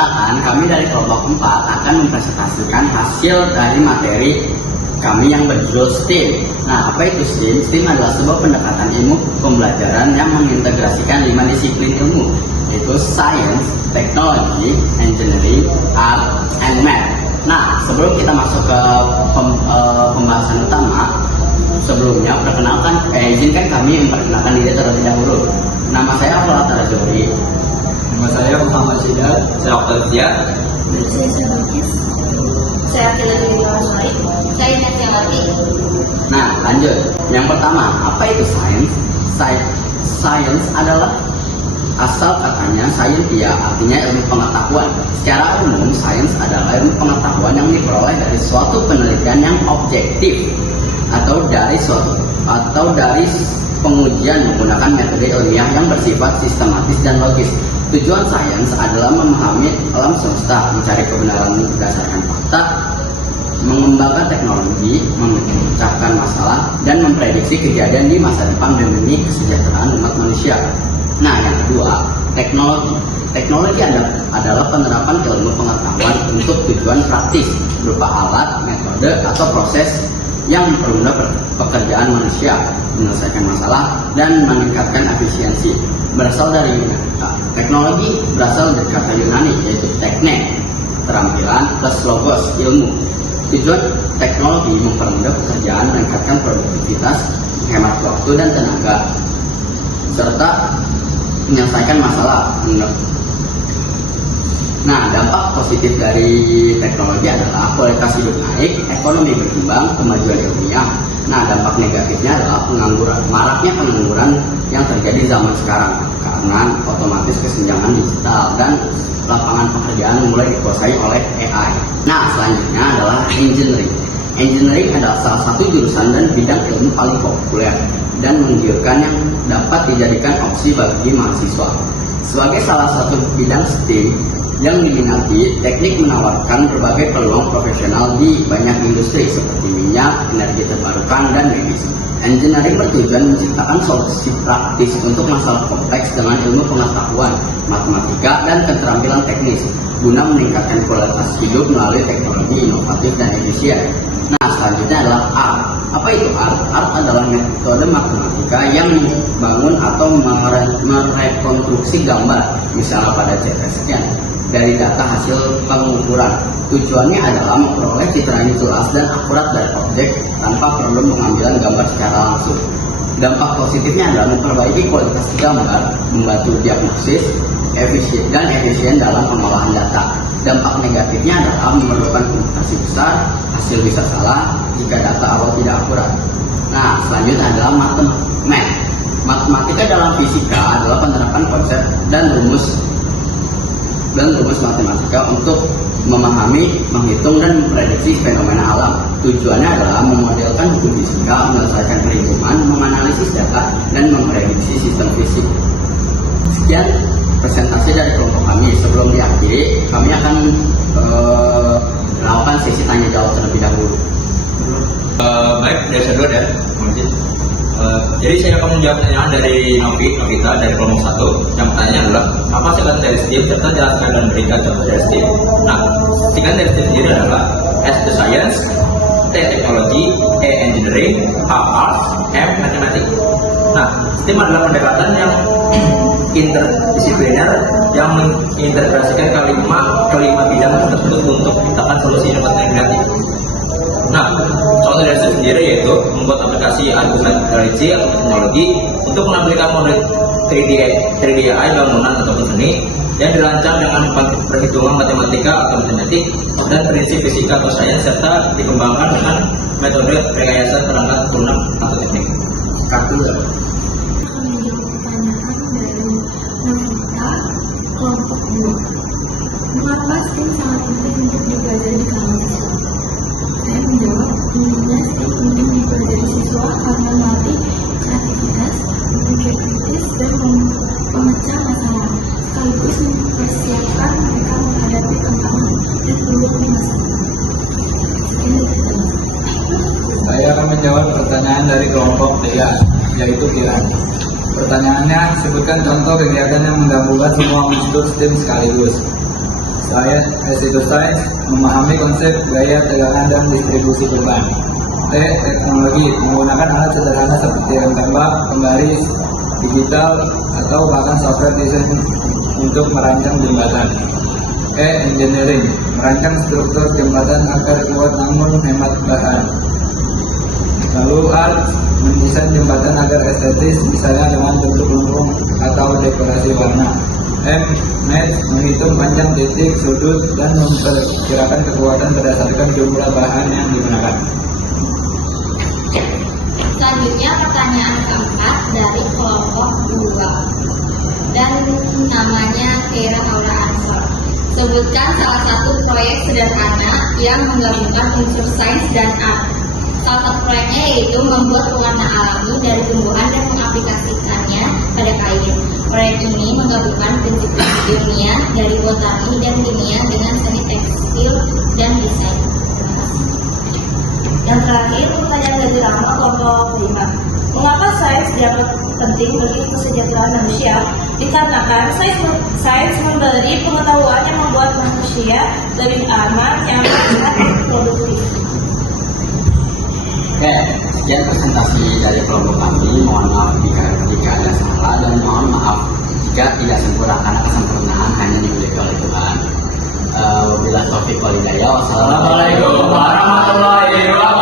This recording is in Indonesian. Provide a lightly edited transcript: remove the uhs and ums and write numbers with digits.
Perkenalkan, kami dari kelompok 4 akan mempresentasikan hasil dari materi kami yang berjudul STEAM. Nah, apa itu STEAM? STEAM adalah sebuah pendekatan ilmu pembelajaran yang mengintegrasikan 5 disiplin ilmu, yaitu Science, Technology, Engineering, Art, and Math. Nah, sebelum kita masuk ke pembahasan utama, sebelumnya izinkan kami memperkenalkan diri terlebih dahulu. Nama saya Falat Tarajori. Nama saya Muhammad Sidal. Saya Octavia. Saya Sabakis. Saya Akhil Waswari. Saya Nancy Amati. Nah, lanjut. Yang pertama, apa itu science? Science adalah asal katanya scientia, artinya ilmu pengetahuan. Secara umum, sains adalah ilmu pengetahuan yang diperoleh dari suatu penelitian yang objektif atau dari pengujian menggunakan metode ilmiah yang bersifat sistematis dan logis. Tujuan sains adalah memahami alam semesta, mencari kebenaran berdasarkan fakta, mengembangkan teknologi, memecahkan masalah, dan memprediksi kejadian di masa depan demi kesejahteraan umat manusia. Nah, yang kedua, teknologi. Teknologi adalah penerapan ilmu pengetahuan untuk tujuan praktis berupa alat, metode, atau proses yang mempermudah pekerjaan manusia, menyelesaikan masalah, dan meningkatkan efisiensi. Teknologi berasal dari kata Yunani, yaitu tekne, keterampilan, plus logos, ilmu. Tujuan teknologi mempermudah pekerjaan, meningkatkan produktivitas, menghemat waktu dan tenaga, serta menyelesaikan masalah. Nah, dampak positif dari teknologi adalah kualitas hidup naik, ekonomi berkembang, kemajuan ilmiah. Nah, dampak negatifnya adalah maraknya pengangguran yang terjadi zaman sekarang karena otomatis kesenjangan digital dan lapangan pekerjaan mulai dikuasai oleh AI. Nah, selanjutnya adalah engineering. Engineering adalah salah satu jurusan dan bidang ilmu paling populer dan menggiurkan yang dapat dijadikan opsi bagi mahasiswa. Sebagai salah satu bidang STEM yang diminati, teknik menawarkan berbagai peluang profesional di banyak industri seperti minyak, energi terbarukan, dan medis. Engineering bertujuan menciptakan solusi praktis untuk masalah kompleks dengan ilmu pengetahuan, matematika, dan keterampilan teknis guna meningkatkan kualitas hidup melalui teknologi inovatif dan efisien. Nah, selanjutnya adalah art. Apa itu art? Art adalah metode matematika yang membangun atau merekonstruksi gambar, misalnya pada CT scan, dari data hasil pengukuran. Tujuannya adalah memperoleh citra yang jelas dan akurat dari objek tanpa perlu pengambilan gambar secara langsung. Dampak positifnya adalah memperbaiki kualitas gambar, membantu diagnosis, efisien dalam pengolahan data. Dampak negatifnya adalah memerlukan komputasi besar, hasil bisa salah jika data awal tidak akurat. Nah, selanjutnya adalah matematika dalam fisika adalah penerapan konsep dan rumus matematika untuk memahami, menghitung, dan memprediksi fenomena alam. Tujuannya adalah memodelkan hukum fisika, menyelesaikan perhitungan, menganalisis data, dan memprediksi sistem fisik. Sekian presentasi dari kelompok kami. Sebelum diakhiri, kami akan melakukan sesi tanya jawab terlebih dahulu. Baik, dari saya dulu ya, jadi saya akan menjawab pertanyaan dari Novita dari kelompok 1. Yang pertanyaan adalah, apa singkatan dari STEAM serta jelaskan dan berikan contoh dari STEAM. Nah, singkatan dari STEAM sendiri adalah S the Science, T Technology, E Engineering, H Arts, M Mathematics. Nah, STEAM adalah pendekatan yang interdisipliner yang mengintegrasikan kelima bidang tersebut untuk menciptakan solusi inovatif dan kreatif. Nah, contoh dari STEAM sendiri yaitu membuat aplikasi artificial intelligence atau teknologi untuk menampilkan model 3D AI bangunan ataupun seni yang dirancang dengan perhitungan matematika atau matematik dan prinsip fisika atau sains serta dikembangkan dengan metode rekayasa perangkat lunak atau teknik. Kartu Kelompok 2. Mengapa STEAM sangat penting untuk dipelajari di kalangan siswa? Saya menjawab, menurutnya STEAM penting dipelajari siswa karena melatih kreativitas, berpikir kritis, dan memecah masalah, sekaligus mempersiapkan mereka menghadapi tantangan dan peluang di masa depan. Saya akan menjawab pertanyaan dari kelompok 3, yaitu Kiran. Pertanyaannya, sebutkan contoh kegiatan yang menggabungkan semua unsur STEM sekaligus. Sains, sains, memahami konsep gaya tegangan dan distribusi beban. T. Teknologi, menggunakan alat sederhana seperti rem tembak, pembaris, digital, atau bahkan software desain untuk merancang jembatan. E. Engineering, merancang struktur jembatan agar kuat namun hemat bahan. Lalu art, mendesain jembatan agar estetis, misalnya dengan bentuk lumbung atau dekorasi warna. M. Math, menghitung panjang titik, sudut, dan memperkirakan kekuatan berdasarkan jumlah bahan yang digunakan. Selanjutnya pertanyaan keempat dari kelompok 2 dan namanya Kira Aura Ansor. Sebutkan salah satu proyek sederhana yang menggabungkan unsur sains dan art. Salah satu proyeknya yaitu membuat pewarna alami dari tumbuhan dan mengaplikasikannya pada kain. Proyek ini menggabungkan prinsip ilmiah dari botani dan kimia dengan seni tekstil dan desain. Yang terakhir, pertanyaan dari Rama kelompok 5. Mengapa sains dianggap penting bagi kesejahteraan manusia? Dikarenakan sains memberi pengetahuan yang membuat manusia lebih aman, nyaman, dan produktif. Oke, sekian presentasi dari kelompok kami. Mohon maaf jika ada salah dan mohon maaf jika tidak sempurna karena kesempurnaan hanya dimiliki oleh Tuhan. Wabillahi taufiq wal hidayah. Wassalamualaikum Assalamualaikum warahmatullahi wabarakatuh.